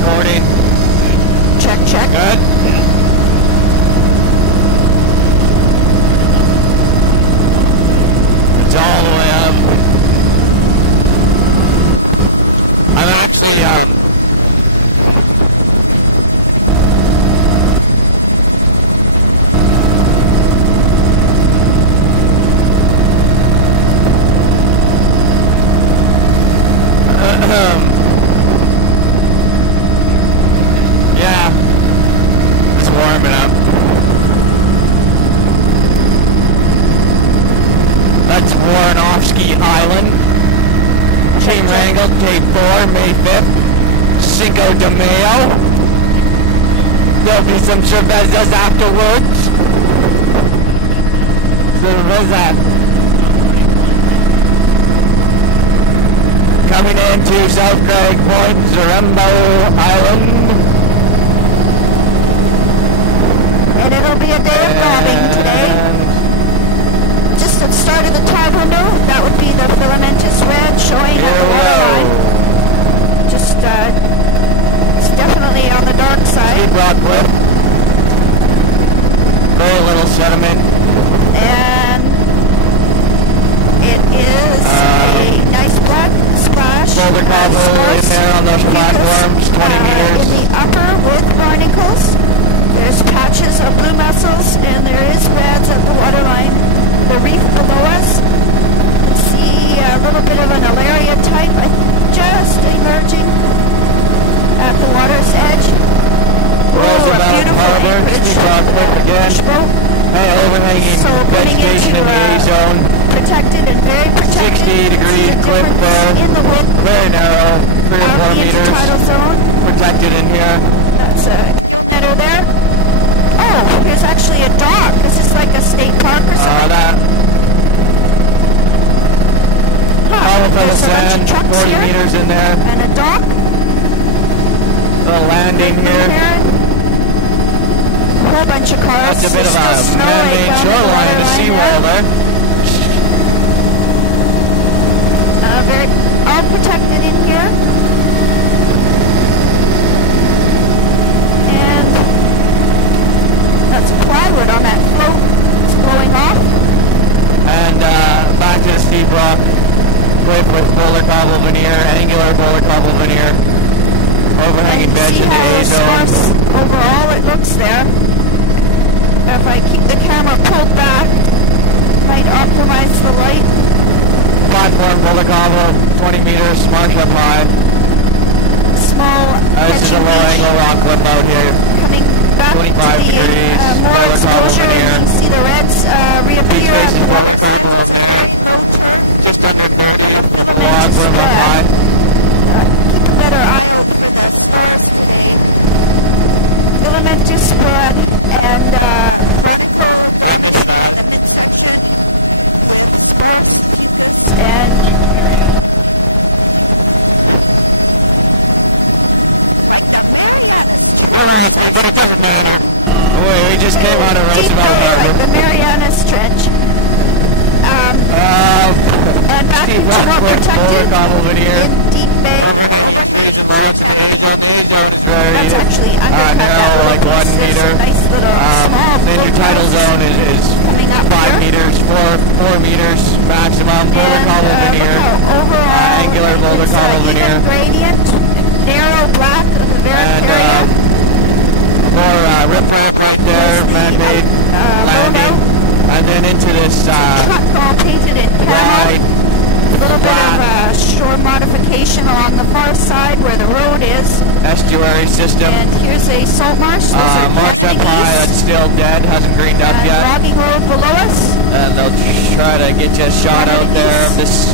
recording. Check, check. Good. It's all the way up. I'm actually yeah, it's warming up. That's Warrenofsky Island. Team Wrangle, Day 4, May 5th. Cinco de Mayo. There'll be some cervezas afterwards. Cerveza. Coming into South Craig Point, Zarembo Island. And it'll be a day of robbing today. Just at the start of the tide window, that would be the filamentous red showing at the waterline. Just, it's definitely on the dark side. Steep rock cliff. Very little sediment. And it is a nice black splash. Boulder cobble in there on those platforms, 20 meters. In the upper with barnacles. There's patches of blue mussels, and there is reds at the waterline. The reef below us. You see a little bit of an alaria type just emerging at the water's edge. Oh, a beautiful anchorage boat. Hey, overhanging vegetation in the A zone. Protected and very protected. 60 degree cliff there. In the width. Very narrow, 3 or 4 meters. Tidal zone. Protected in here. That's a meadow there. Oh, here's actually a dock. Is this like a state park or something? That. All of the sand, 40 here. meters in there. And a dock. The landing here. A whole bunch of cars. That's a bit of a man-made shoreline, a seawall there. Very all protected in here. And that's plywood on that float. It's blowing off. And back to the steep rock cliff with boulder cobble veneer, angular boulder cobble veneer. Overhanging bench in the A zone. Overall it looks there. If I keep the camera pulled back, might optimize the light. Platform, boulder cobble, 20 meters, marsh up high. Small. This is a low angle rock cliff out here. Coming back 25 to the degrees, more boulder cobble exposure. veneer. You can see the reds reappear at the rock. Platform up high. Keep a better eye. Filamentous spread and we just came out of Roosevelt Harbor. the Marianas Trench. And back into more protected in Deep Bay. That's actually undercut that like 1 meter. Nice little small then your tidal zone is coming up 5 meters, 4 meters maximum. Boulder cobble veneer. Overall, Angular boulder cobble veneer. Gradient, narrow black of the very area. More riprap right there, man-made landing. And then into this truck all painted in wide, a little bit of shore modification along the far side where the road is. estuary system. And here's a salt marsh. Marked up high, that's still dead, hasn't greened up yet. Logging road below us. And they'll try to get you a shot out there of this.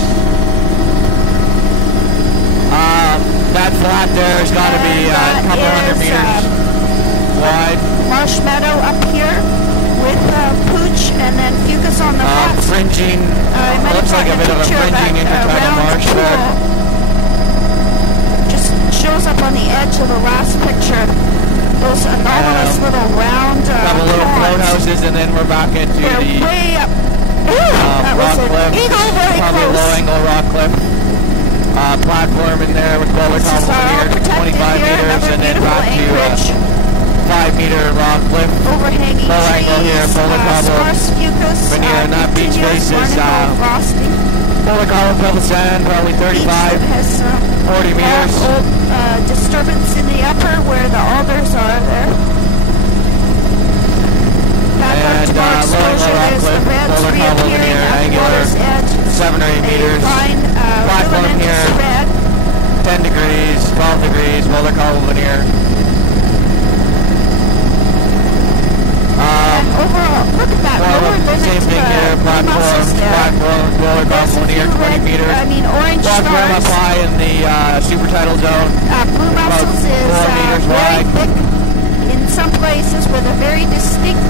That flat there has got to be a couple hundred meters wide. Marsh meadow up here with pooch and then fucus on the flats. Fringing, looks like a bit of a fringing intertidal marsh there. Just shows up on the edge of the last picture. Those anomalous little round couple little float houses, and then we're back into They're the way up. That rock was an cliff. eagle very Probably close. low angle rock cliff. platform in there with boulder cobble veneer, 25 meters, and then back to 5-meter rock cliff. Overhanging low angle here, boulder cobble veneer, and that beach face is boulder cobble pebble sand, probably 35, 40 meters. Disturbance in the upper where the alders are there. Back up to more exposure, there's the reds reappearing at the water's edge. 7 or 8 meters. Fine Platform here, red. 10 degrees, 12 degrees, boulder cobble veneer. And overall, look at that lower limit. Same thing here, platform, boulder cobble veneer, 20 meters. Orange log rim up stars. high in the super tidal zone. Blue mussels is 4 meters very wide. thick in some places with a very distinct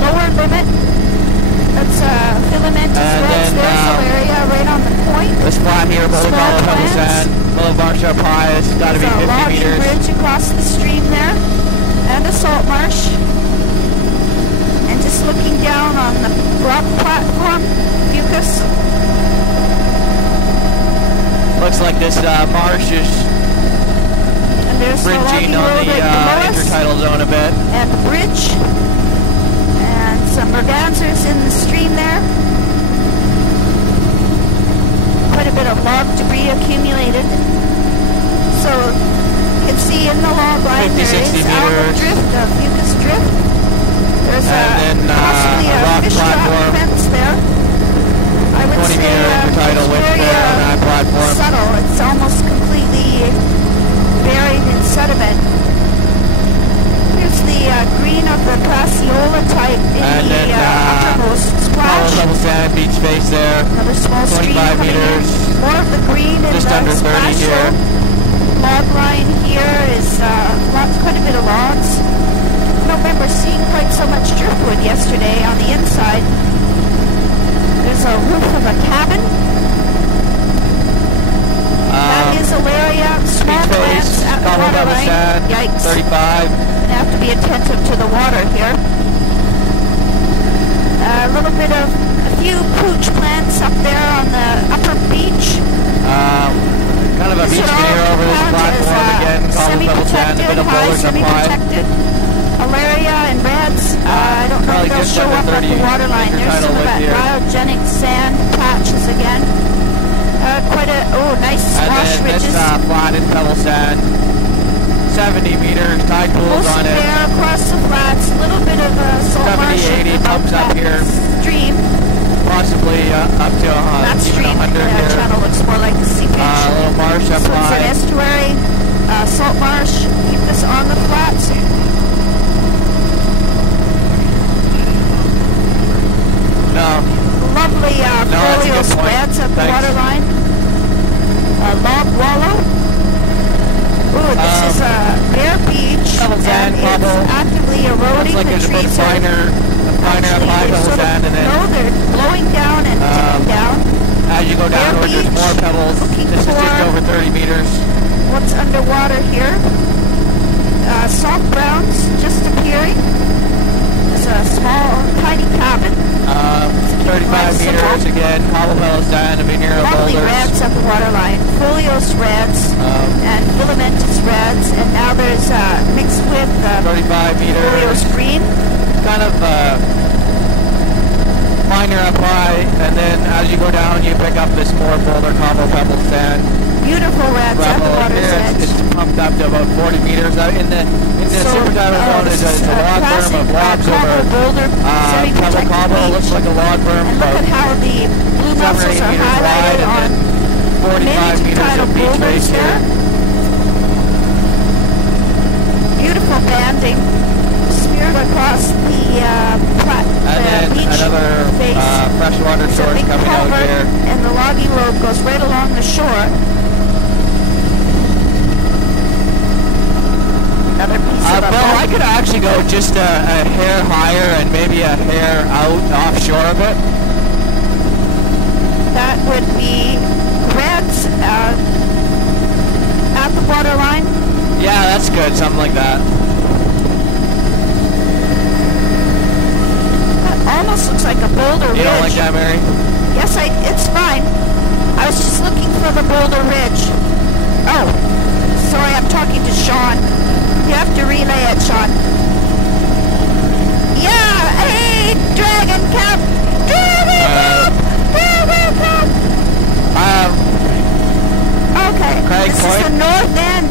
lower limit. That's filamentous reds. There's Alaria right on the point. This flat here, boulder cobble pebble sand, little marsh up high. It's got to be 50 logging meters. bridge across the stream there, and a salt marsh. And just looking down on the rock platform, Fucus. Looks like this marsh is And there's the bridging logging on road the right below us. intertidal zone a bit. And the bridge. And some mergansers in the stream there. Quite a bit of log debris accumulated. So you can see in the log line 50, there 60 is algal meters. drift, Fucus drift. There's possibly a a rock fish trap platform. fence there. I would 20 say meter intertidal it's width very there on that platform. subtle. It's almost completely buried in sediment. Here's the green of the Crassiola type in And the then uppermost splash. pebble sand beach face there. Another small stream 25 coming meters. in. More of the green in Just the under 30 splash here. zone. Log line here is quite a bit of logs. I don't remember seeing quite so much driftwood yesterday on the inside. There's a roof of a cabin. That is Alaria. Small beach plants face, at the cobble water pebble line. sand, Yikes. 35. You have to be attentive to the water here. A little bit of a few pooch plants up there on the upper beach. Kind of a beach veneer over this platform again. Cobble pebble sand, a bit of boulders up high. Semi-protected. Alaria and reds. I don't know if they'll show up at the water line. There's some of that biogenic sand patches again. Quite a, nice swash and then ridges. this flatted pebble sand. 70 meters, tide pools Mostly on it. there across the flats. A little bit of salt 70, marsh 80 pumps up here. Stream. Possibly up to That even stream, 100 that here. channel looks more like the seepage. A little marsh up This one's an high. estuary, salt marsh. Keep this on the flats. No. Lovely folio that's a good point. spreads at the Thanks. water line. Log wallow. Ooh, this is a bare beach, Pebble sand, and cobble. it's actively Looks eroding. like The there's a bit trees finer up high pebble sand, and then no, they're blowing down and tipping down. as you go downward, there's beach. more pebbles. Looking This is just for- over 30 meters. What's underwater here? Soft browns just appearing. There's a small, tiny cabin. 35 Quite meters simple. again. Cobble pebble sand, a veneer of Lovely boulders. reds at the water line. Folios reds and filamentous reds, and now there's mixed with 35 meters. folios green. Kind of finer up high, and then as you go down, you pick up this more boulder cobble pebble sand. Beautiful reds at the Gravel water's here, edge. it's pumped up to about 40 meters. In the super tidal zone is a log berm of logs over boulder, pebble cobble. Looks like a log berm And look about at how the blue 7 or 8 mussels are meters wide, highlighted and on then 45 meters tidal of beach boulders face there. here. Beautiful banding smeared across the And then beach another face. freshwater It's a source big coming out culvert, here. and the logging road goes right along the shore. Another piece of a Bill, I could actually go just a hair higher and maybe a hair out offshore a bit. That would be reds at the water line. Yeah, that's good. Something like that. That almost looks like a boulder ridge. You don't like that, Mary? Yes, it's fine. I was just looking for the boulder ridge. Oh, sorry, I'm talking to Sean. You have to relay it, Sean. Yeah, hey, Dragon Cup! Dragon Cup! Okay, Craig this Point. is the north end.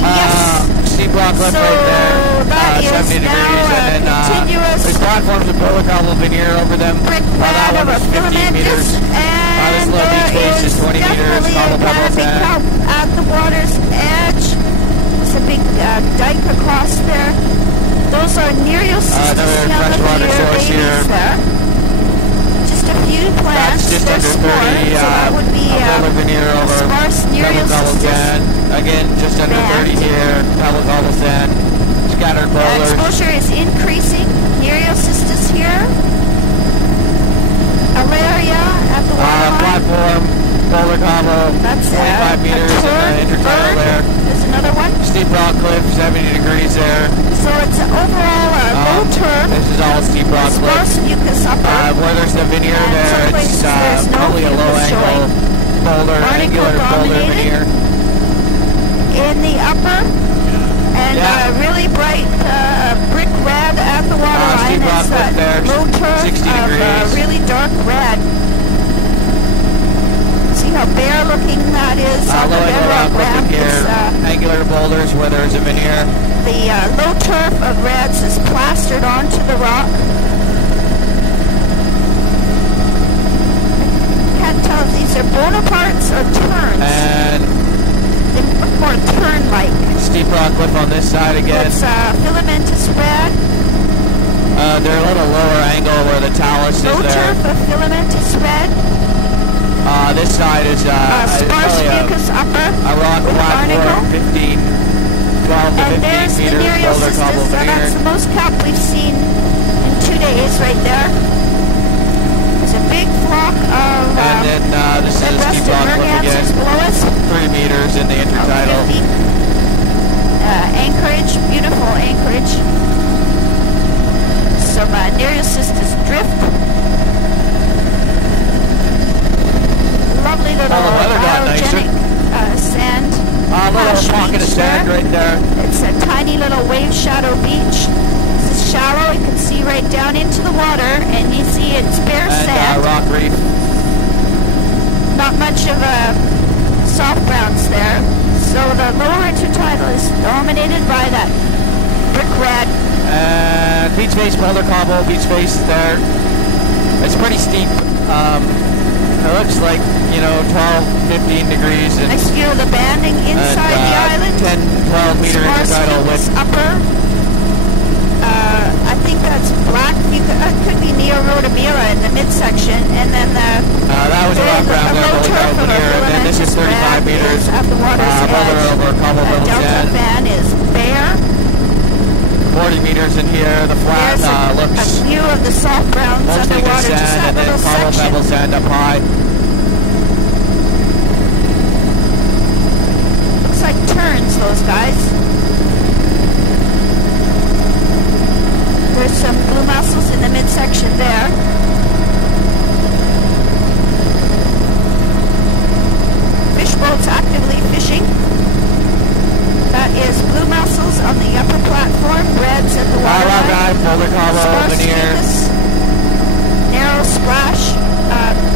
Yes. Steep rock left So right there. that is 70 degrees. now And then continuous there's platforms with roller cobble veneer over them. brick That pad one of a is 15 meters. filamentous, This and little beach there base is is 20 meters. definitely a Cobble pebble canopy sand. cup at the water's edge. It's a big dike across there. Those are Nereocystis Another young freshwater source babies here. there. Just a few plants. That's just They're under spore, 30 so that would be roller veneer a over sparse pebble cobble Nereocystis. sand. Again, just under band. 30 here. Pebble cobble sand. Scattered boulders. Exposure is increasing. Nereocystis here. Alaria at the waterline. Platform, boulder cobble, That's 25 meters in the intertidal there. There's another one. Steep rock cliff, 70 degrees there. So it's overall a low turf. This is all steep rock cliff. Sparse mucus upper. Where there's the veneer And there, some it's places there's no probably a low mucus angle boulder, Barnacle angular boulder dominated. veneer. In the upper. And Yeah. really bright brick red at the waterline. Steep rock It's cliff that there, low turf 60 of degrees. really dark red. See how bare looking that is on the Low angle rock bedrock cliff ramp. here, It's, angular boulders where there's a veneer. the low turf of reds is plastered onto the rock. Can't tell if these are Bonapartes or turns. And They look more turn-like. steep rock cliff on this side again. It's filamentous red. They're a little lower angle where the talus Low is there. turf of filamentous red. This side is Sparse probably mucus upper. a rock with platform, barnacle. 12 to And there's 15 the meters, boulder cobble Nereocystis. veneer. That's the most cap we've seen in 2 days right there. There's a big flock of And then this is a steep red-breasted rock cliff mergansers again, below us. 3 meters in the intertidal. Anchorage, beautiful anchorage. Some Nereocystis drift. Lovely little the weather got nicer. biogenic sand. A little Hash pocket of beach sand there. right there. It's a tiny little wave shadow beach. This is shallow. You can see right down into the water, and you see it's bare And sand. rock reef. Not much of a soft grounds there. So the lower intertidal is dominated by that brick red. And beach face, boulder cobble, beach face there. It's pretty steep. It looks like, 12, 15 degrees. And, Nice view of the banding inside the island. 10, 12 meter Sparse intertidal mucus width. upper. I think that's black. Could be Neorhodamira in the midsection, and then That was a rock ground there, low boulder turf cobble of a veneer. And then this is 35 filamentous meters. red at the water's Boulder edge. over cobble pebble Delta sand. fan is bare. 40 meters in here. The flat There's looks a view of the soft grounds mostly good underwater, just sand, that and then little cobble section. pebble sand up high. Looks like turns, those guys. There's some blue mussels in the midsection there. Fish boats actively fishing. That is blue mussels on the upper platform, reds at the waterline. Rock boulder cobble Sparse veneer. mucus, narrow splash,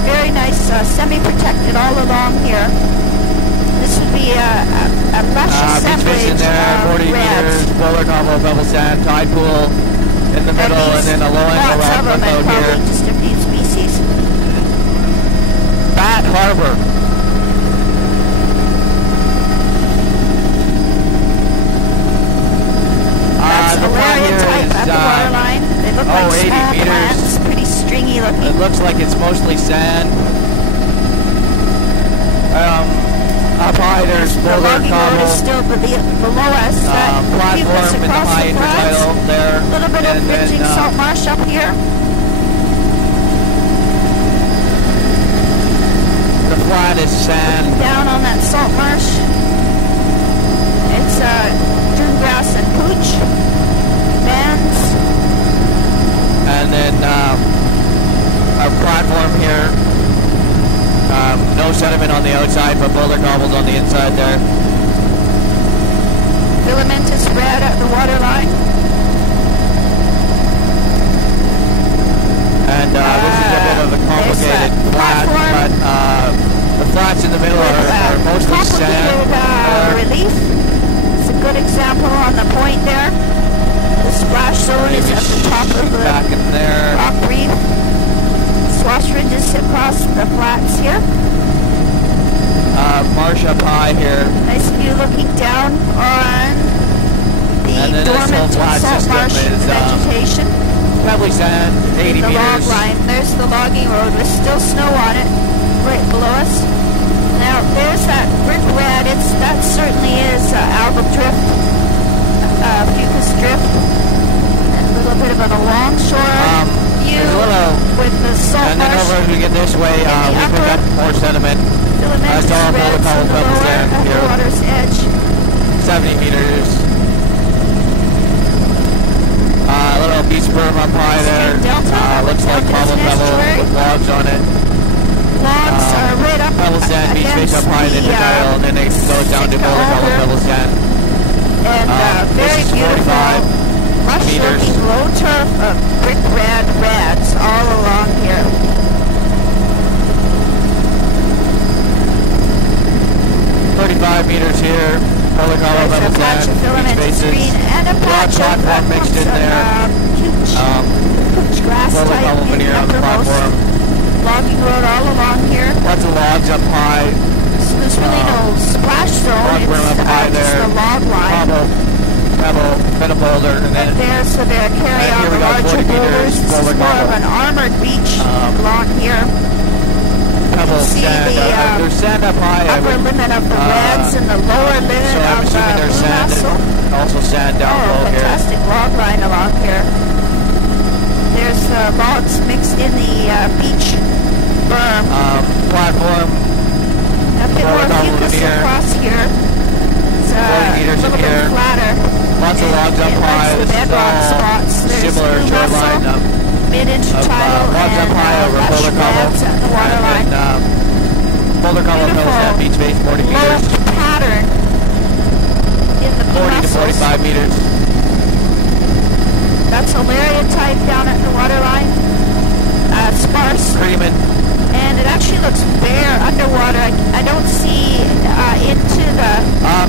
very nice, semi-protected all along here. This would be a lush Beach face in assemblage there, 40 of meters, reds. boulder cobble, pebble sand, tide pool in the middle, and then a low angle Lots rock of them, cliff and out here. probably just a few species. Bat Harbor. That's The front Alaria here type at the is, waterline. They look like 80 small meters. plants, pretty stringy It looking. looks like it's mostly sand. Up high there's The boulder logging road is cobble, still below us. That view goes platform in the across high the flats. intertidal there. A little bit of and then, fringing salt marsh up here. the flat is sand. Down on that salt marsh. It's dune grass and pooch. Bands. And then a platform here. No sediment on the outside, but boulder cobbles on the inside there. Filamentous red at the waterline. And this is a bit of a complicated flat, but the flats in the middle are mostly sand. Relief. It's a good example on the point there. The splash zone is at the top of the back in there. rock reef. Swash ridges across the flats here. Marsh up high here. Nice view looking down on the dormant salt marsh vegetation. Probably sand, 80 the meters. log line. There's the logging road with still snow on it right below us. Now there's that brick red. That certainly is algal drift, fucus drift, and a little bit of a longshore view with the salt marsh. And then over as we get this way, we pick up more sediment. Filamentous reds in the lower at the water's edge. 70 meters. A little beach berm up high there. Looks like cobble pebble with logs on it. Logs are right up pebble sand, beach face up high in the dial, and then it goes down to boulder cobble pebble sand. And very beautiful, lush-looking low turf of brick red reds all along here. 35 meters here. Boulder cobble pebble sand, beach faces. And a patch of mixed in there. Huge grass boulder type cobble veneer on the platform. Logging road all along here. Lots of logs up high. So there's really no splash zone. It's just a log line. Pebble, bit of boulder, and then so they're carrying on the larger boulders. This is more of an armored beach along here. Pebble sand. There's sand up high. Upper limit of the reds and the lower limit of the blue mussel. Also sand down low here. Fantastic log line along here. There's logs mixed in the beach berm. Platform. A bit more fucus across here. It's 40 meters a little bit flatter. Lots of logs up high. This is all similar shoreline. Mid-inch tidal logs up high over boulder cobble. At the waterline. Boulder cobble pebble sand, beach base, 40 meters. Pattern in the 40 to 45 meters. That's Hilaria type down at the waterline. Sparse. Creaming. And it actually looks bare underwater. I don't see into the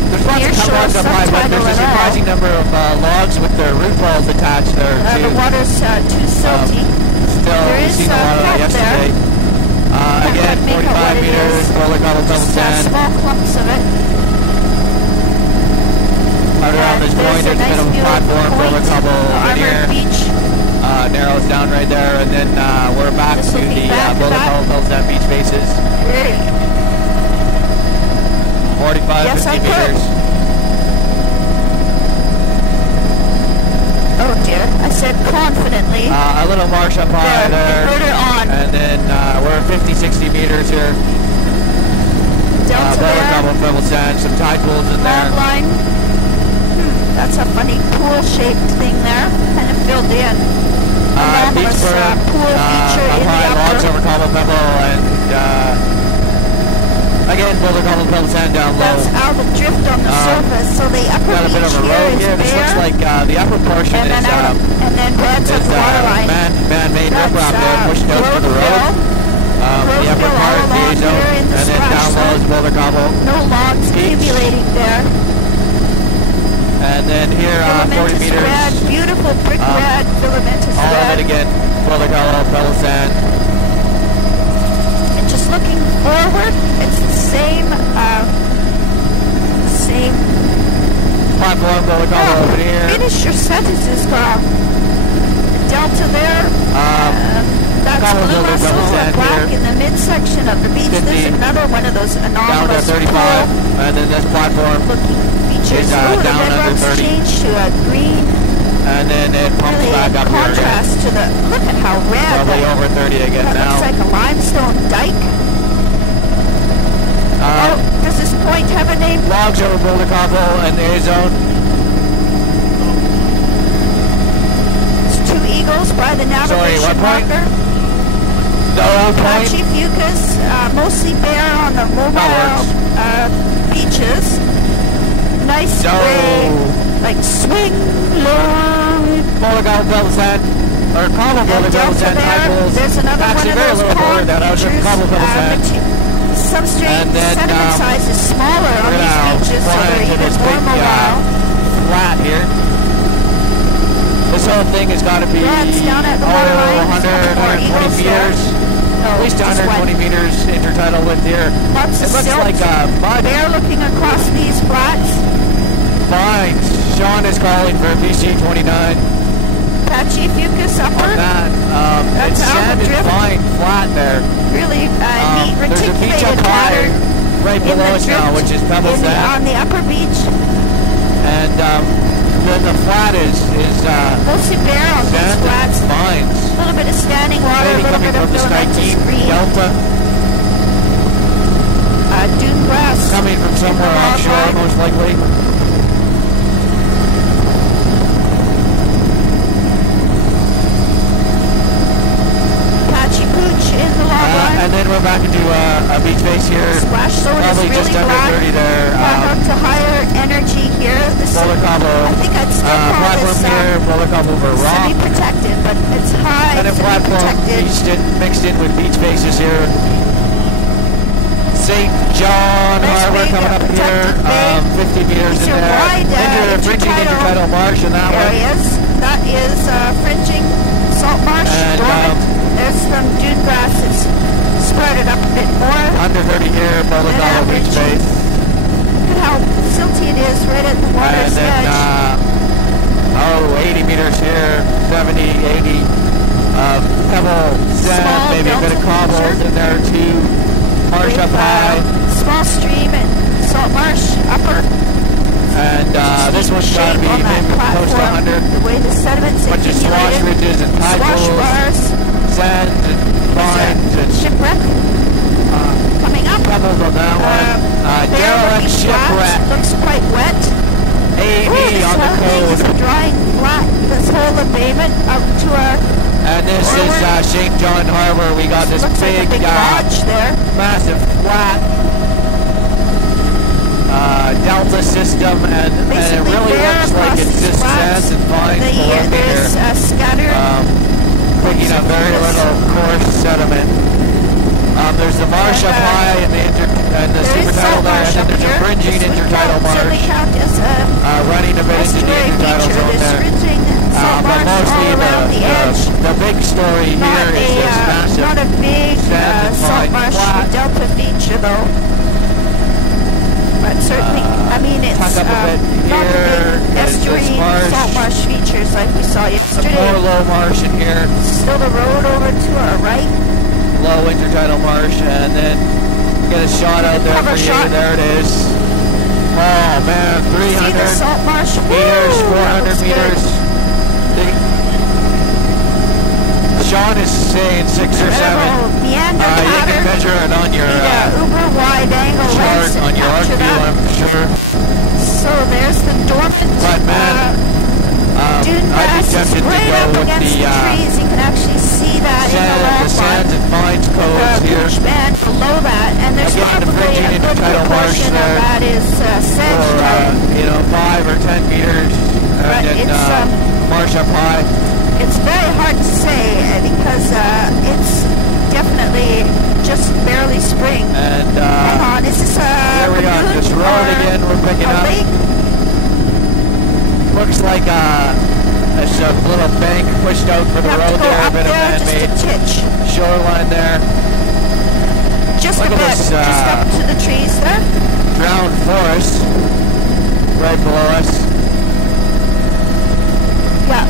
there's lots of logs up high, but there's a surprising number of logs with their root balls attached there too. The water's too silty. There is seen a lot of that yesterday. Again, 45 meters, boulder cobble pebble sand. Small clumps of it. Out around this point, there's a bit of a platform, boulder cobble veneer. Beach. Narrows down right there, and then we're back to the boulder cobble pebble sand beach faces. 45, 50 meters. Oh dear, I said confidently. A little marsh up high there. Further on. And then we're 50, 60 meters here. Boulder cobble pebble sand, some tide pools in there. Log line. That's a funny pool-shaped thing there, kind of filled in. Beach berm, up high, logs over cobble pebble, and again, boulder cobble pebble sand down low. That's algal drift on the surface, so the upper got a bit of a road here. This looks like the upper portion is man-made riprap there, pushed out to the road. The upper part is the A-zone, and then down low is boulder cobble. No logs accumulating there. And then here, 40 meters. Red, beautiful brick red, filamentous red. All of it again, boulder cobble, pebble sand. And just looking forward, it's the same platform, boulder cobble over here. Finish your sentences, Carl. Delta there. That's blue mussel or black in the midsection of the beach. 50, There's another one of those anomalous down to 35, and then this platform is down under 30. Changed to a green. And then it pumps really back up here again. Contrast to the, look at how red. Probably over 30 again that now. Looks like a limestone dike. Does this point have a name? Logs over boulder cobble and the A-zone. It's two eagles by the navigation marker. No, Stowe Point. Patchy fucus, mostly bare on the mobile beaches. Nice gray, like swing low. Boulder Gobble Delta Sand, or Cobble Boulder Delta Sand, high pools. There's another Actually, one very of those little boulder pond that I was features. just Cobble Boulder Sand. Substrate sediment size is smaller on these beaches, so they're even more mobile. Flat here. This whole thing has got to be Down at the waterline, 120 meters. At least 120 meters intertidal width here. Lots it of looks silt. like a mud. They're looking across these flats. Fines. Sean is calling for BC 29. Patchy fucus upper. On that, That's it's sand and drift. fine, flat there. Really neat There's a beach up reticulated high pattern right in below the us now, which is pebble drift sand. on the upper beach. And then the flat is Mostly bare on these sand flats. and fines. A little bit of standing water, Maybe a little coming bit of from the filamentous Sky green. Delta. Dune grass. Coming from somewhere offshore, most likely. Patchy pooch in the long run. And then we're back into a beach face here. Splash zone is Probably really just under black. 30 there. Back up to higher energy here. This Boulder Cobble. I think I'd still call Platform this here, Boulder Cobble over rock. semi-protected, but it's high, And a platform semi-protected. mixed in with beach faces here. St. John Nice Harbor big, coming up here, protected bay. 50 meters These in are there. wide, Fringing intertidal marsh in that one. areas. That is fringing salt marsh, And, dormant. There's some dune grass that's sprouted up a bit more. Under 30 here, Boulder Than Cobble beach average. face. Look at how silty it is right at the And water's then, edge. 80 meters here, 70, 80. Pebble sand, Small maybe a bit of delta cobbles feature. in there too. Marsh up high. Small stream and salt marsh upper. And this one's got to be Shape on that maybe close to platform. 100. The way the sediments Bunch of swash accumulated. ridges and tide Swash pools, bars. sand and vines and Shipwreck coming up. pebbles on that one. Derelict shipwreck. Looks quite wet. AV This on the whole thing is code. drying flat. This whole embayment up to our And this is St. John Harbor. We got this looks big, like a big lodge there. massive flat delta system, and it Basically really bare looks like across it's these just flats. sand and vines below me There's here. scattered Picking up very little coarse sediment. There's the marsh up high and the super tidal there, and then there's a fringing intertidal marsh running a bit into the intertidal zone there. But mostly the big story here is this massive not a big sand and salt vine marsh flat. delta feature though. But certainly, I mean, it's tuck up a bit not the here, big there's this estuarine marsh. salt marsh features like we saw Some yesterday. more low marsh in here, Still the road over to our right. low intertidal marsh, and then get a shot out there Cover for you. shot. There it is. Oh man, See the 300 salt marsh? meters, Woo! 400 Looks good. meters. Sean is saying 6 or 7. Incredible meander You can pattern. measure it on your Uber wide angle chart, lens on and your arc capture view, that. I'm sure. So there's the dormant But man, dune I'd grass be is tempted to right go up with against the the trees. You can actually see that in the sand, log the sands line. and vines codes The here beach band below that, and there's Again, the probably fringing a good intertidal marsh proportion of there that is sedge for type. 5 or 10 meters, But and then it's, marsh up high. It's very hard to say because it's definitely just barely spring. And Hang on, is this a there we are, this road or again we're picking a up. lake? Looks like there's a little bank pushed out for the You have road to go there, a up bit of there just man-made a titch. shoreline there. Just Look a at bit, this, just up to the trees there. Drowned forest right below us. Yeah,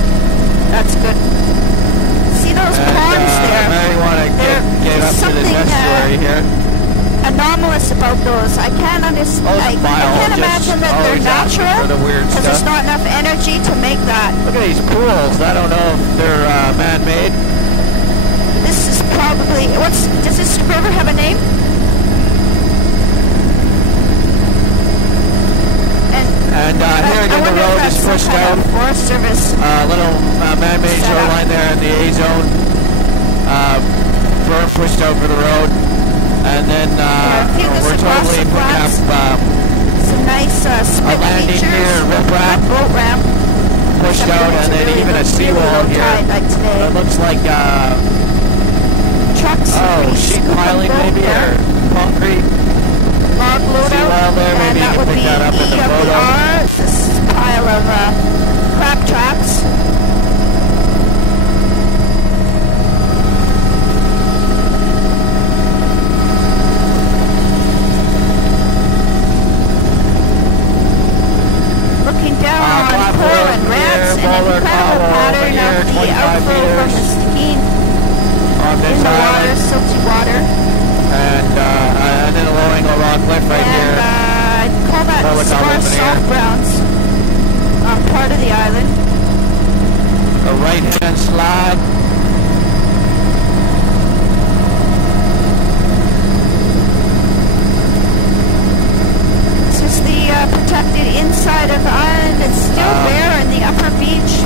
that's good. See those ponds there? Mary want to get up to the something, estuary here. Anomalous about those. I can't understand. I can't imagine that they're natural because there's not enough energy to make that. Look at these pools. I don't know if they're man-made. This is probably does this river have a name? And here again the road is pushed out. Forest Service. Little man-made shoreline there in the A zone. berm pushed over the road, and then we're totally putting up some nice a landing here, riprap, boat ramp pushed out, and then even a seawall here. It looks like trucks. Sheet piling maybe, or concrete. Log loadout, there, maybe you can pick that up in the photo. This pile of crab traps. Looking down on coral and rats, and an incredible pattern of the outflow from the steam in the water, silty water. And then a lowing a rock cliff right here. I'd call that sparse soft browns on part of the island. A right-hand slide. This is the protected inside of the island. It's still bare in the upper beach.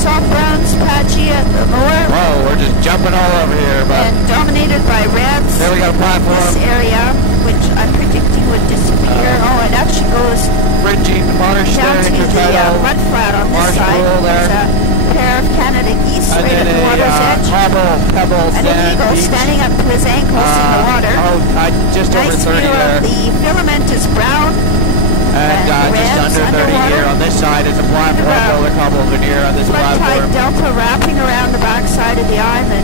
Soft browns, patchy at the lower. Whoa, we're just jumping all over here. But and dominated by reds. There we got a platform. This area, which I'm predicting would disappear. It actually goes bridging the marsh down there, to the mud flat on this side. There. There's a pair of Canada geese right at the water's edge. Pebble, and an eagle standing up to his ankles in the water. Just nice over 30 view there. Of the filament is brown. And just under 30 here on this side is a platform, roller cobble veneer on this platform. Flood tide delta wrapping around the backside of the island.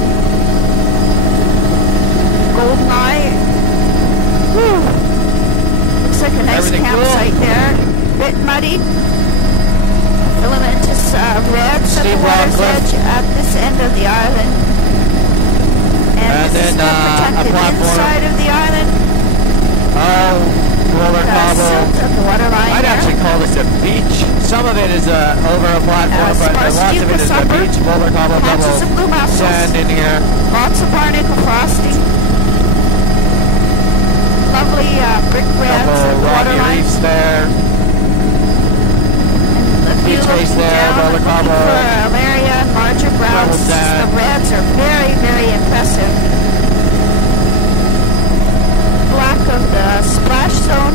Golden eye. Whew. Looks like a nice campsite there. Bit muddy. Filamentous reds at the water's edge at this end of the island. And this is the protected inside of the island. Roller cobble. I'd actually call this a beach. Some of it is over a platform, but lots of it is a beach. Roller cobble, double sand in here. Lots of barnacle frosting. Lovely brick reds at the waterline. Reefs there. Beach face there, roller cobble. For Alaria and larger browns. The reds are very, very impressive. Black of the splash zone.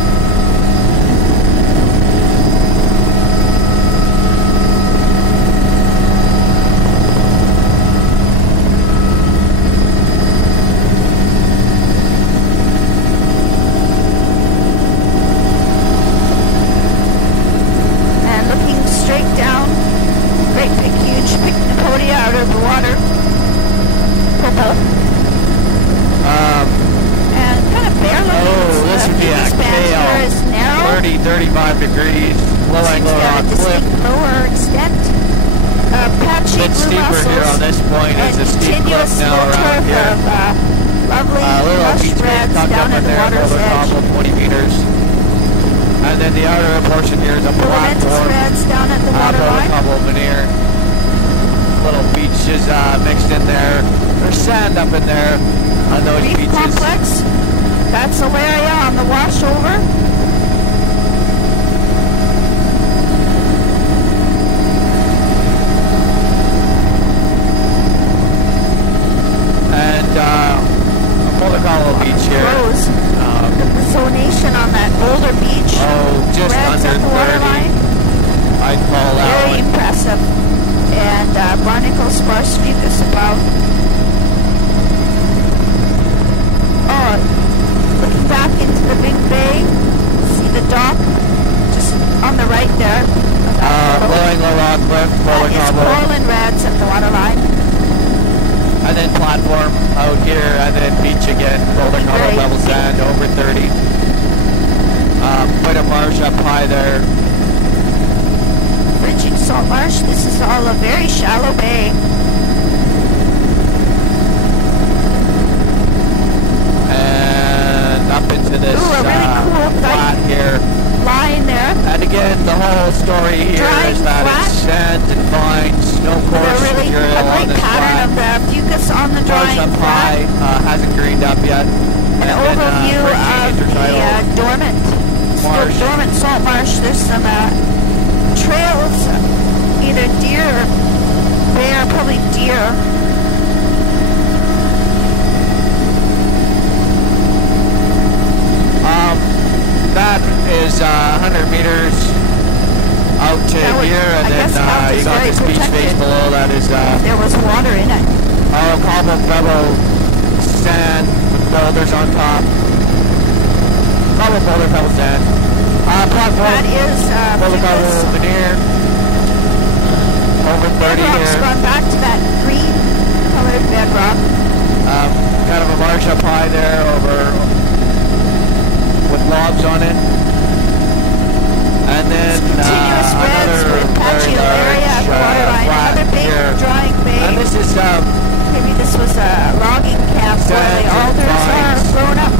And looking straight down, great big huge picnicodia out of the water. Purple. This would be a KL 30, 35 degrees, low angle on cliff. Lower extent. Patchy bit steeper here on this point. It's a steep cliff now around here. Lovely little beach reds tucked down up at in the there, water's edge. 20 meters. And then the outer portion here is a platform. Reds down at the waterline. Couple veneer. Little beaches mixed in there. There's sand up in there on those Reef beaches. Complex. That's Alaria on the washover. And Molocalo Beach here. Rose. The zonation on that older beach. Just reds under at the 30. waterline. I'd call that Very one. impressive. And barnacle sparse mucus above. Looking back into the big bay, see the dock just on the right there. Blowing low rock cliff, roller cobble. Coral and reds at the waterline. And then platform out here, and then beach again, roller cobble, level sand, over 30. Quite a marsh up high there. Bridging salt marsh. This is all a very shallow bay. Up into this a really cool flat here. Line there. And again, the whole story here is that it's sand and vines, no coarse material on this flat. A pattern of the fucus on the drying up high, hasn't greened up yet. An overview of the dormant salt marsh. There's some trails, either deer or bear, probably deer. is 100 meters out to here, and then you got this beach face below that is... there was water in it. Oh, cobble, pebble, sand with boulders on top. Cobble, boulder, pebble, sand. Platform. That is cobble, veneer. Over 30 bedrock's here. gone back to that green colored bedrock. Kind of a marsh up high there over with logs on it. And then continuous reds with patchy area at the waterline. Another big drying bay. And this is maybe this was a logging camp where the alders are grown up.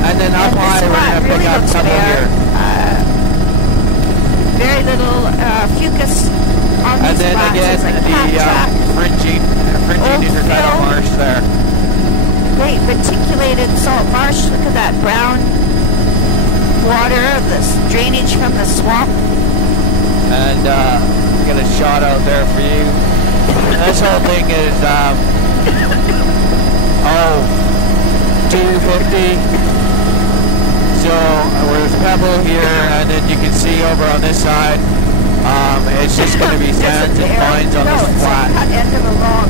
And then up high we're going to pick up couple here. Very little fucus on and these then flats. again The fringing intertidal marsh there. Great reticulated salt marsh. Look at that brown water, this drainage from the swamp. And get a shot out there for you. And this whole thing is 250. So there's pebble here, and then you can see over on this side, it's just going to be sands and pines on this flat. Cut end of a log.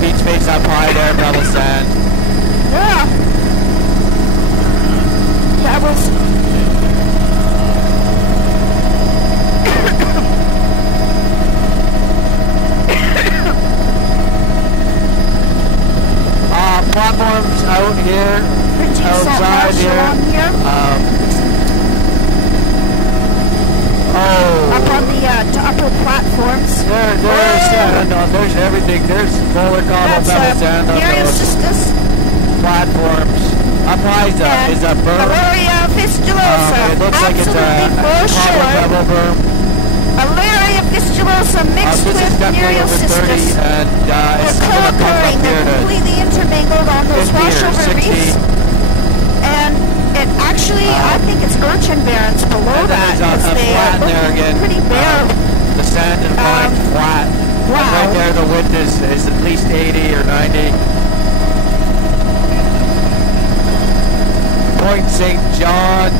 Beach face up high there, pebble sand. Yeah. Pebbles. Platforms out here, outside here. Up on the upper platforms. There's everything. There's roller cobble, pebble sand on those platforms. Up high is a berm. Malaria fistulosa. It looks like it's a pebble berm. Malaria fistulosa mixed with venereal cystis. And it's co-occurring. They're completely intermingled on those washover reefs. And it actually, I think it's urchin barrens below that. They look pretty bare. The sand and pine flat. Wow. And right there the width is at least 80 or 90. Point St. John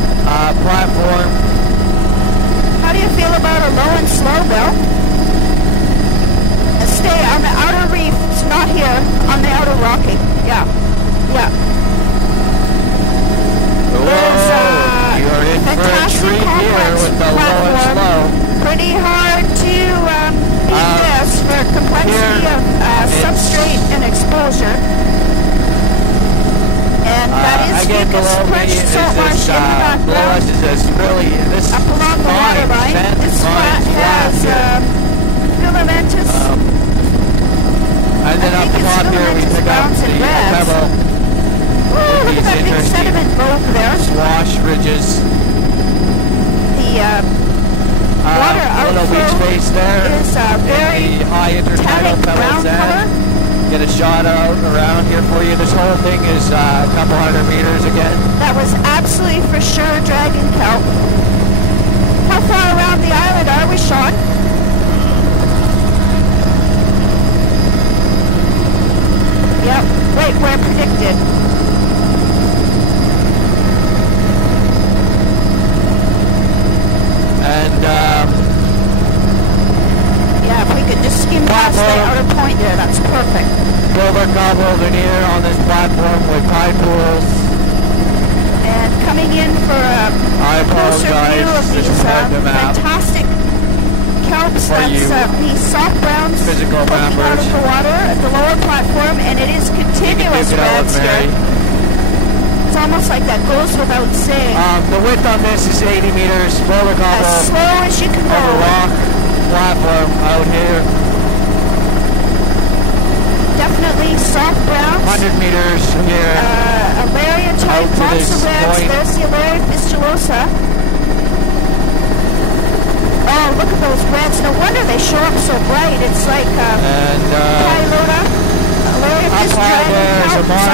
platform. How do you feel about a low and slow, Bill? Stay on the outer reef. It's not here. On the outer rocky. Yeah. Yeah. There's you are in for a treat here with the low and slow. Pretty hard to beat this for complexity of substrate and exposure. And that is because French salt marsh in the background. Up along the waterline, this flat has filamentous. And then up top here we pick up the pebble. Ooh, look at that big sediment lobe there. Swash ridges. The water outflow is very high intertidal pebble sand. Get a shot out around here for you. This whole thing is a couple hundred meters again. That was absolutely for sure dragon kelp. How far around the island are we, Sean? Yep, right where predicted. And yeah, if we could just skim past the outer point there, that's perfect. Silver cobble veneer on this platform with tide pools. And coming in for a closer view of these fantastic kelps, that's these soft browns poking out of the water at the lower platform, and it is continuous reds here. It's almost like that goes without saying. The width on this is 80 meters. Roller cobble. As slow as you can go. Over rock platform out here. Definitely soft browns. 100 meters here. Alaria type, lots of reds. There's the Alaria fistulosa. Oh, look at those reds. No wonder they show up so bright. It's like Pilota, Alaria fistulosa,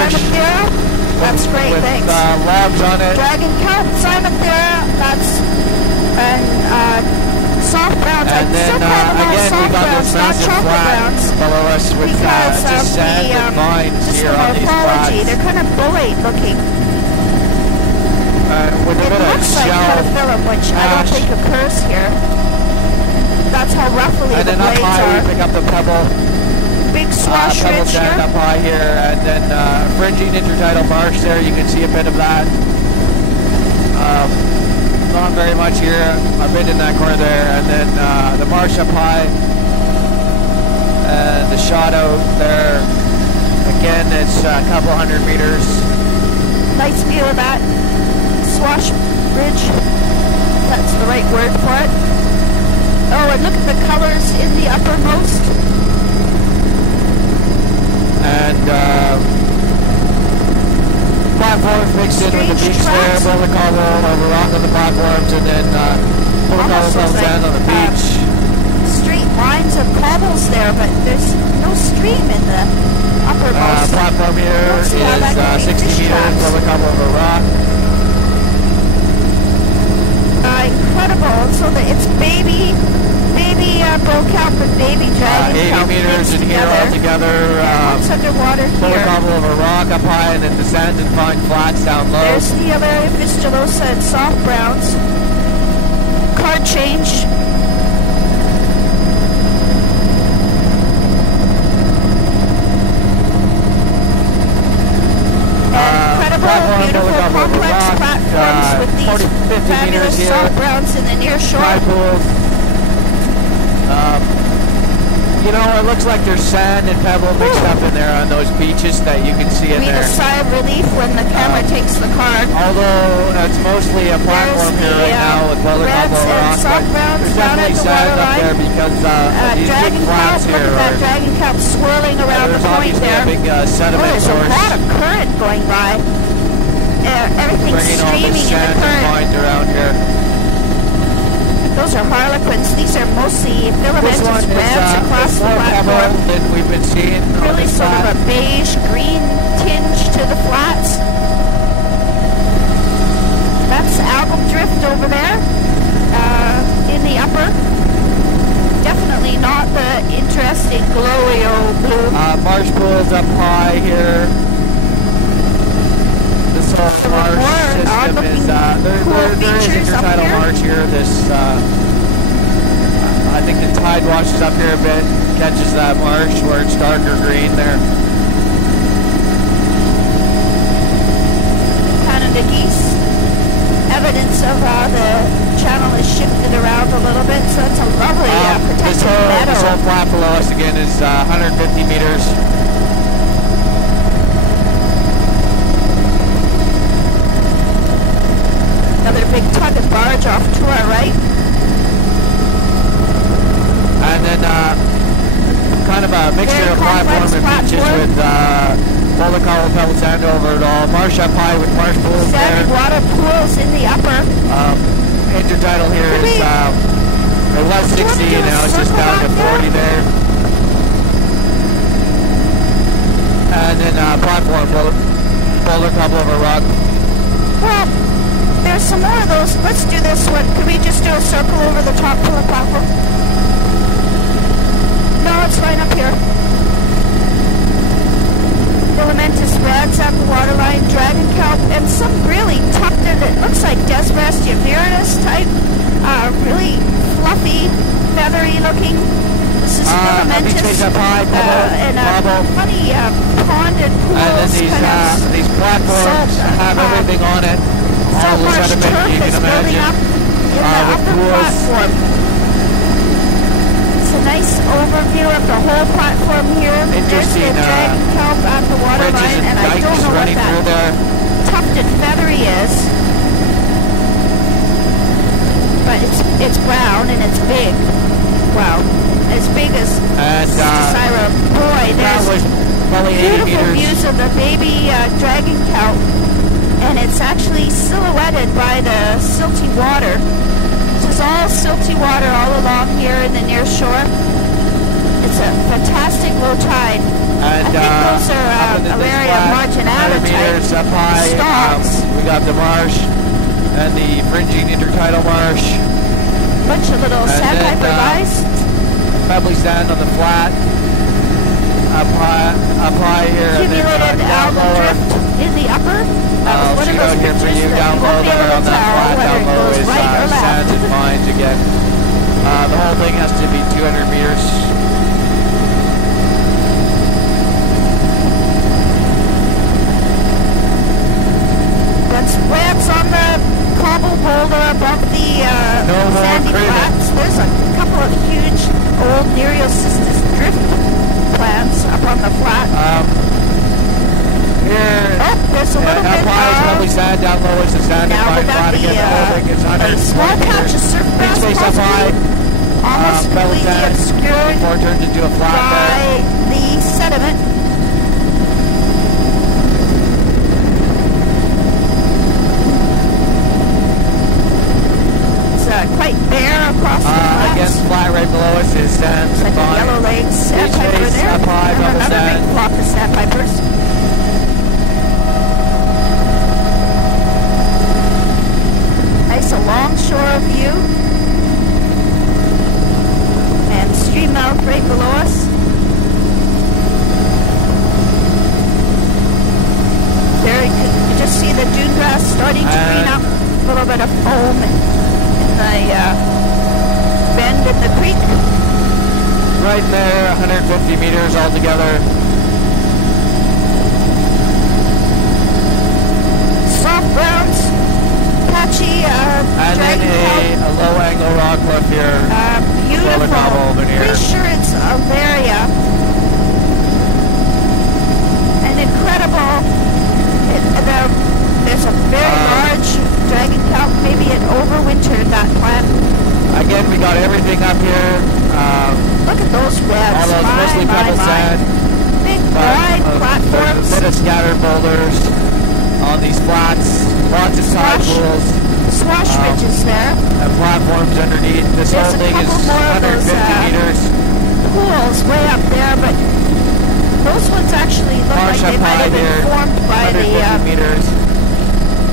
that's great, with, thanks. Logs on it. Dragon kelp, Cymethera, that's soft browns. And then again we got this massive flat below us with just sand and vines here on these flats. They're kind of buoyed looking. With a bit of shell phylum, which I don't think occurs here. That's how roughly and the then up blades high are. we pick up the pebble. Big swash Pebble ridge sand here. up high here, and then fringing intertidal marsh there. You can see a bit of that. Not very much here. I've been in that corner there, and then the marsh up high, and the shot out there. Again, it's a couple 100 meters. Nice view of that swash ridge. That's the right word for it. Oh, and look at the colors in the uppermost. And platforms mixed in with the beach there, roller cobble over rock on the platforms, and then roller cobble sand on the beach. Straight lines of cobbles there, but there's no stream in the uppermost. Platform here is 60 meters, roller cobble over rock. Incredible. So it's baby bull kelp and baby dragon 80 kelp meters in here altogether. It's underwater here. Roller cobble over rock up high, and then the sand and fine flats down low. There's the Alaria fistulosa and soft browns. Card change. Incredible, beautiful, complex platforms with these fabulous soft browns in the near shore. You know, it looks like there's sand and pebble mixed up in there on those beaches that you can see in there. A sigh of relief when the camera takes the card. Although it's mostly a platform here right now with roller cobble rock, but there's definitely sand up there because these big flats here. Look at that dragon kelp swirling around the point there. There's obviously a big sediment there's source. a lot of current going by. Everything's streaming in the current. Around here. Those are harlequins. These are mostly filamentous reds across the platform. That we've been seeing. Really sort of a beige green tinge to the flats. That's algal drift over there in the upper. Definitely not the interesting glowy old blue. Marsh pools up high here. This whole marsh system is there is intertidal marsh here. This I think the tide washes up here a bit, catches that marsh where it's darker green there. Canada geese. Evidence of how the channel is shifted around a little bit, so it's a lovely protected meadow. This whole flat below us again is 150 meters. Another big tug and barge off to our right. And then kind of a mixture of platform and beaches with roller cobble pebble sand over it all. Marsh up high with marsh pools there. Water pools in the upper. Intertidal here is it was 60 and now it's just down to 40 there. And then platform roller cobble over rock. Well, there's some more of those. Let's do this one. Could we just do a circle over the top of the platform? No, it's right up here. Filamentous reds at the waterline, dragon kelp, and some really tufted, it looks like Desbrastia viridis type, really fluffy, feathery looking. This is filamentous, and funny ponded pools. And then these platforms have everything on it. All the sediment you can imagine. In the upper platform. It's a nice overview of the whole platform here. Interesting. There's the dragon kelp at the waterline, and I don't know what that tufted feathery is. But it's brown and it's big. Wow. As big as Syra. Boy, there's beautiful views of the baby dragon kelp. And it's actually silhouetted by the silty water. This is all silty water all along here in the near shore. It's a fantastic low tide. And, I think those are Alaria marginata type stalks. We got the marsh and the fringing intertidal marsh. Bunch of little sandpiper guys. Pebbly sand on the flat. Up high here. Accumulated algal drift in the upper. One of those pictures that you won't be able to tell whether it goes right or sand down low is the sand. Now we got a small patch of surf grass possibly, almost completely obscured before it turns into a flat by the sediment. It's quite bare across the flats. Again, flat right below us is sand. Like a yellow lake sandpiper there. Up high, And another big flock of sandpipers. Nice alongshore view. And stream mouth right below us. There you can just see the dune grass starting to green up. A little bit of foam in the bend in the creek. Right there, 150 meters altogether. Soft browns, patchy, and then a low angle rock cliff here. Beautiful. Pretty sure it's Alaria. An incredible. There's a very large dragon kelp, maybe it overwintered that plant. Again, we got everything up here. Look at those webs. All those mostly pebble sand. Big wide platforms. There's a bit of scattered boulders on these flats. Lots of tide pools. Swash ridges there. And platforms underneath. This whole thing is 150 meters. Pools way up there, but those ones actually look like they might have been formed by the meters.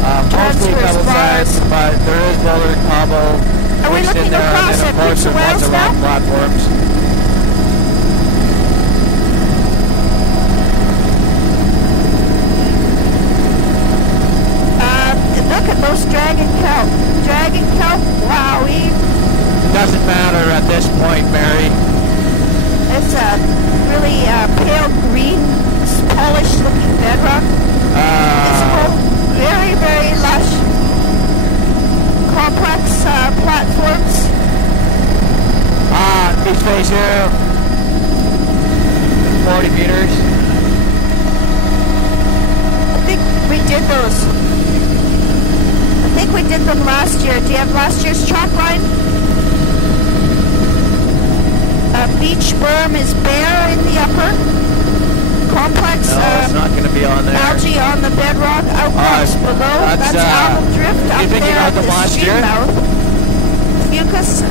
Mostly pebble sand, but there is boulder and cobble. Are we looking across at groups of whales now? Platforms. Look at those dragon kelp. Dragon kelp, wowie. Doesn't matter at this point, Mary. It's a really pale green, polished looking bedrock. Very, very lush, complex platforms. Beach face here, 40 meters. I think we did those. I think we did them last year. Do you have last year's chalk line? Beach berm is bare in the upper. Complex. No, it's not going to be on there. Algae on the bedrock. Outcrops below. That's algal drift up there at the stream mouth. Fucus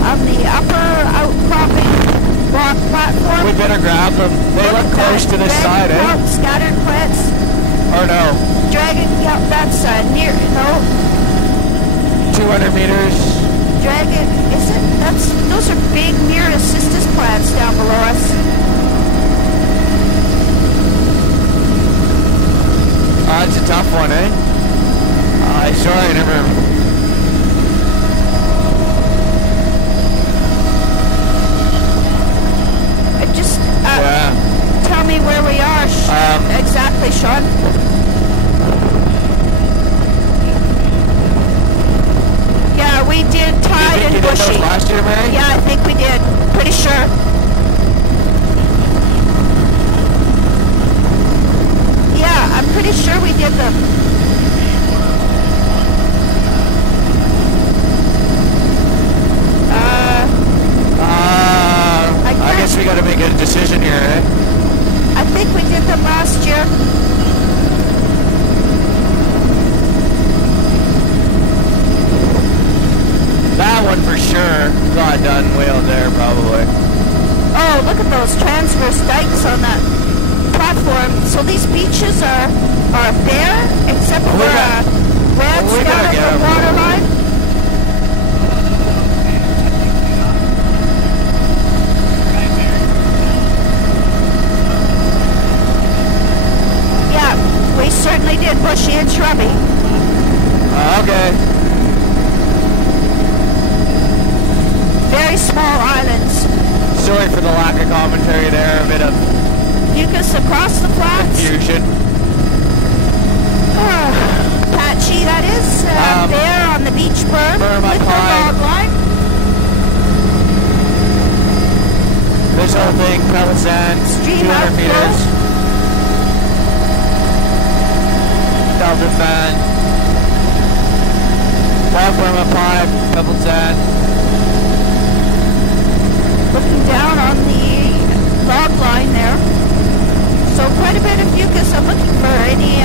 on the upper outcropping rock platform. We better grab them. They look close to this side, eh? Scattered plants. Or no? Dragon kelp. That's near. No. 200 meters. Dragon. Is it? Those are big Myricystis plants down below us. It's a tough one, eh? Sorry, I never... Just tell me where we are exactly, Sean. Yeah, we did tide and bushy. Did those last year, Mary? Yeah, I think we did. Pretty sure. Yeah, I'm pretty sure we did them. I guess we got to make a decision here, eh? I think we did them last year. That one for sure got done whale there, probably. Oh, look at those transverse dikes on that platform. So these beaches are bare, except for reds down at the waterline. Yeah, we certainly did bushy and shrubby. Okay. Very small islands. Sorry for the lack of commentary there, a bit of Fucus across the flats. confusion. Patchy, that is. There on the beach berm with the log line. This whole thing, pebble sand, 200 meters. Delta sand. Platform up high, pebble sand. Looking down on the log line there. So quite a bit of mucus. I'm looking for any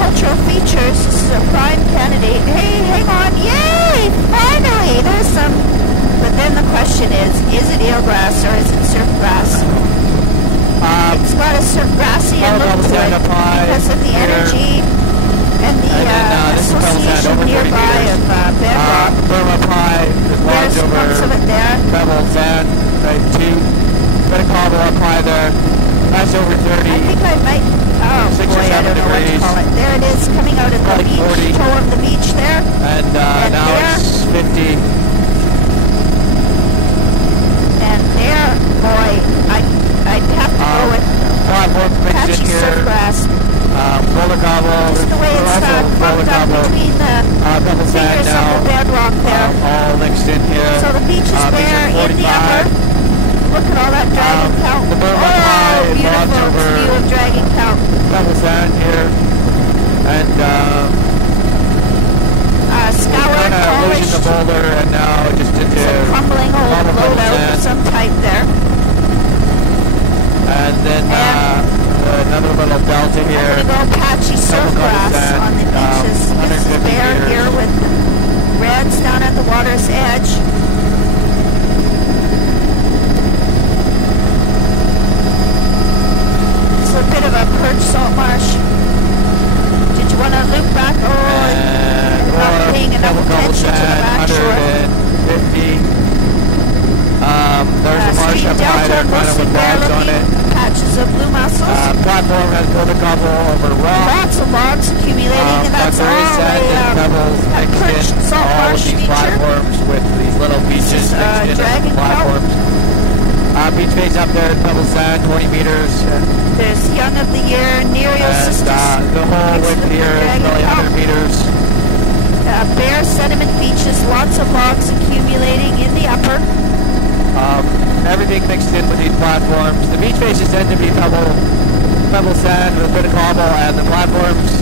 cultural features. This is a prime candidate. Hey, hang on. Yay! Finally! There's some. But then the question is it eelgrass or is it surf grass? It's got a surf grassy look to it because of the energy and the association nearby of bedrock. Firm up high, there's clumps of it there. Pebble sand, right, 2. Got a cobble up high there. That's over 30. I think I might, 6 or 7 I don't know what degrees. to call it. There it is, coming out of the Like beach, 40. toe of the beach there. And now there, it's 50. And there, boy, I'd have to go with Platform mixed patchy in here. surf grass. Roller cobble. Just the way it's clumped up between the pebble sand fingers now. of the bedrock there. All mixed in here. So the beach is there in the upper. Look at all that dragon count. The berm up high, beautiful over view of dragon count. pebble sand here. And scoured, kind of losing polished. the boulder, and now just into Some crumbling old loadout of some type there. And then another little delta here. I'm going to go patchy surf grass on the beaches. This is bare here with reds down at the water's edge. It's a bit of a perch salt marsh. Did you want to loop back? Not paying enough attention to the back shore. 150. There's a marsh up high there, kind of with logs on it. Patches of blue mussels. Platform has built a couple over rock. Lots of logs accumulating, and that's all a perch salt all marsh of these feature. platforms with these little beaches mixed in dragon platforms. Beach face up there, pebble sand, 20 meters. There's young of the year, Nereocystis. The whole width here is probably 100 meters. Bare sediment beaches, lots of logs accumulating in the upper. Everything mixed in with these platforms. The beach faces tend to be pebble sand with a bit of cobble, and the platforms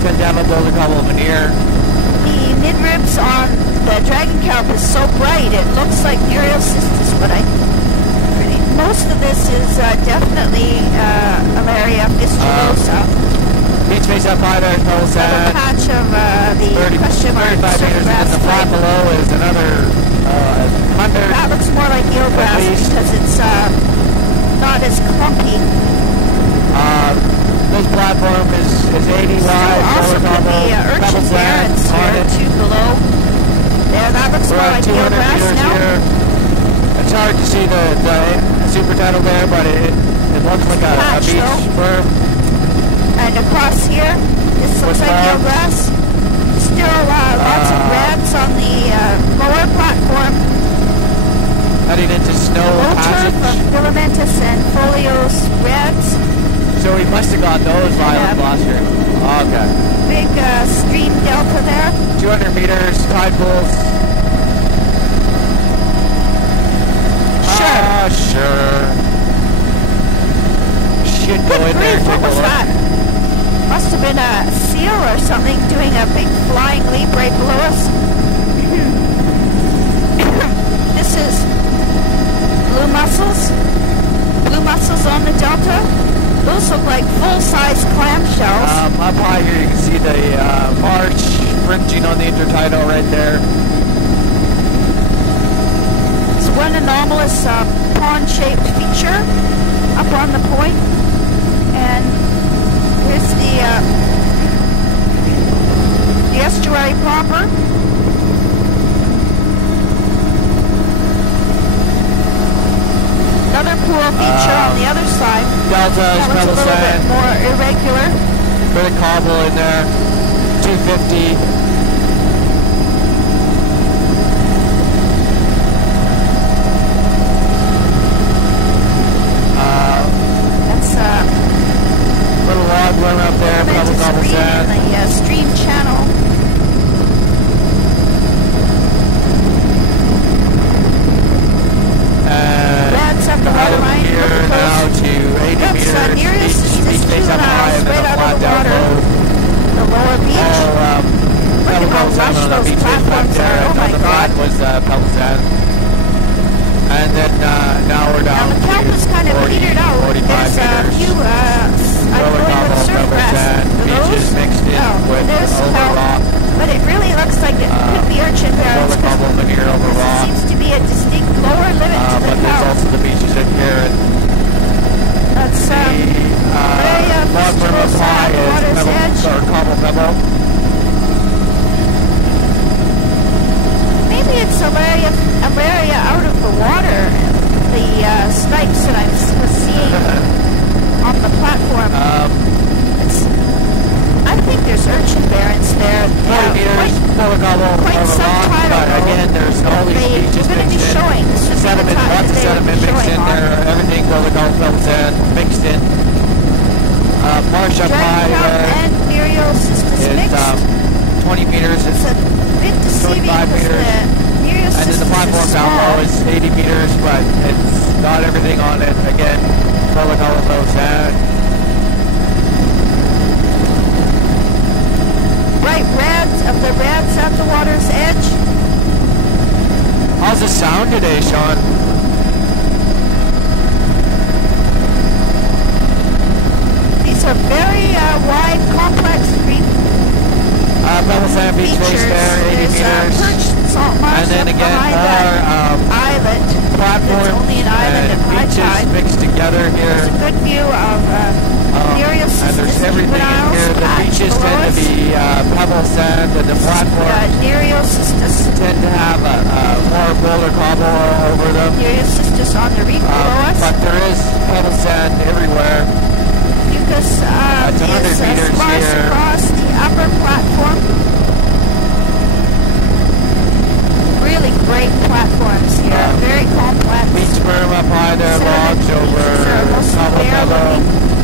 tend to have a boulder cobble veneer. The midribs on the dragon kelp is so bright, it looks like Nereocystis, but most of this is definitely Alaria fistulosa. Beach face up high there, pebble sand. A patch of the 35 meters, and the flat below is another 100. That looks more like eelgrass because it's not as clumpy. This platform is 80 wide. Also put the urchins there and spare 2 below. There, that looks more like eelgrass now. Here. It's hard to see the super tidal there, but it looks like a beach berm. And across here, this looks like eelgrass. Still lots of reds on the lower platform. Heading into snow passage. Of filamentous and foliose reds. So we must have got those violet last year. Okay. Big stream delta there. 200 meters, tide pools. Sure. Sure. Should go in there and take a What was look. that? Must have been a seal or something doing a big flying leap right below us. This is blue mussels. Blue mussels on the delta. Those look like full-size clamshells. Up high here you can see the marsh fringing on the intertidal right there. It's one anomalous pond-shaped feature up on the point. And here's the estuary proper. Another pool feature on the other side. Deltas, That looks a pebble little sand, bit more irregular. bit of cobble in there. 250. That's Little log worm up there, pebble cobble sand. the stream channel. Reds up the water line. Here now to 80 meters. Nearest Beach face up high and then a flat down low. gosh, sediment on the those beaches back platforms there. are, oh my On the God. right was pebble sand. And then now we're Now down the kelp is kind of 40, petered out. 45 There's a meters. few, I'm Roller going with cobble, surf pebble grass. sand, For beaches those, mixed in with there's over kelp, rock. but it really looks like it could be urchin barrens Roller cobble, veneer over because it rock. seems to be a distinct lower limit to the But there's kelp. also the beaches in here. And That's area of log brim up high is water's pebble, edge. or cobble pebble. Maybe it's a area out of the water. The snipes that I was seeing on the platform. I think there's urchin barrens there. 40 meters, roller cobble quite over some rock. time But ago, again, there's all these beaches we're going to be mixed in. showing. This would be the Sediment, time lots of that they would sediment be mixed showing in on. there. Everything roller cobble pebble sand mixed in. Marsh up high Dragon there and Muriel sisters is mixed. 20 meters. It's a bit deceiving 25 because meters. the Muriel And then sisters the platform are down small. low is 80 meters, but it's got everything on it. Again, roller cobble pebble sand. Bright reds of the reds at the water's edge. How's the sound today, Sean? These are very wide, complex reef Pebble sand beach features. face there, 80 There's meters. perched salt marsh And then up again, behind more that islet. platforms It's only an island and at high beaches tide. mixed together here. There's a good view of Muriel And there's sisters everything in juveniles here. The patched beaches below tend to us. be pebble sand, and the platforms Muriel sisters. tend to have more roller cobble over them. Muriel sisters on the reef below us. But there is pebble sand everywhere. Mucus That's 100 is meters sparse here. across the upper platform. Really great platforms here, very complex. Beach berm up high there, Sediment logs over beaches are mostly cobble bare pebble. looking.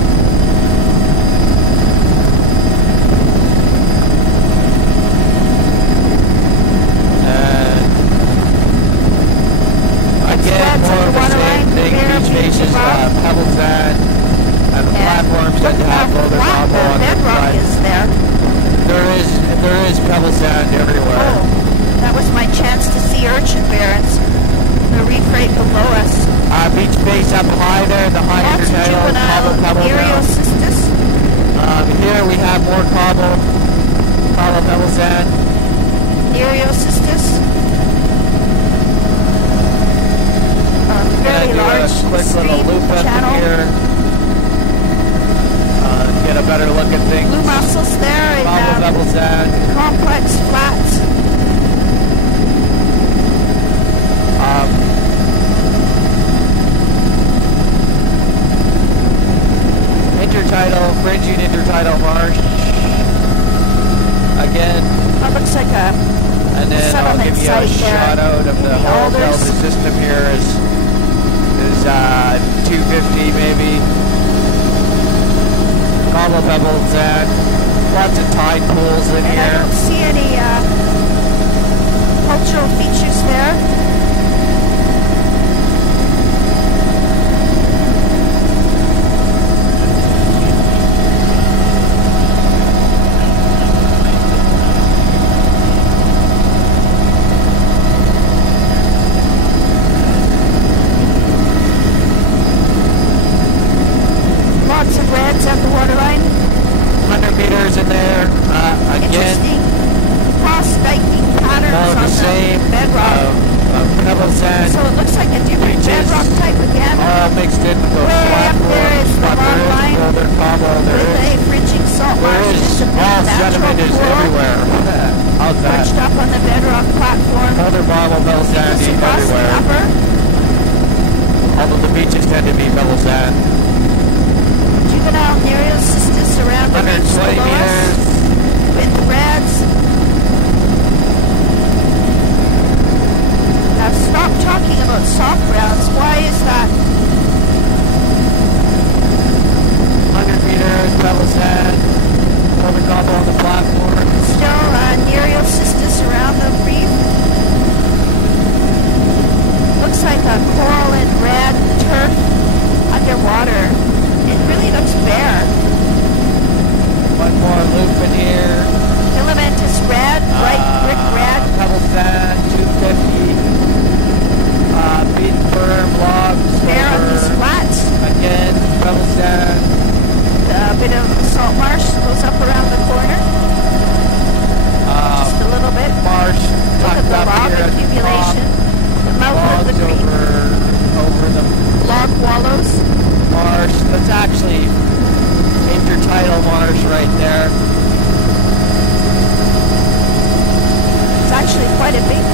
And again, Threads more of of the the same waterline, thing. bare Beach beach faces, above. pebble sand, and the platforms tend to have roller cobble The on them. bedrock But is there. there is pebble sand everywhere. Oh, that was my chance to see urchin barrens. The reef right below us. Beach face up high there, the high Lots of intertidal, cobble juvenile pebble Muriel down. sisters. Here we have more cobble pebble sand. Muriel sisters. Very And do large a quick little stream loop up channel. here. Get a better look at things. Blue mussels there in Cobble pebble sand. complex flats. Intertidal, fringing intertidal marsh. Again, That looks like a and then I'll settlement give you a site there shot out of in the the whole alders. delta system here is 250 maybe. Cobble pebble sand. Lots of tide pools in and I here. don't see any cultural features there. Lots of reds at the waterline. 100 meters in there. Again, Interesting quite a big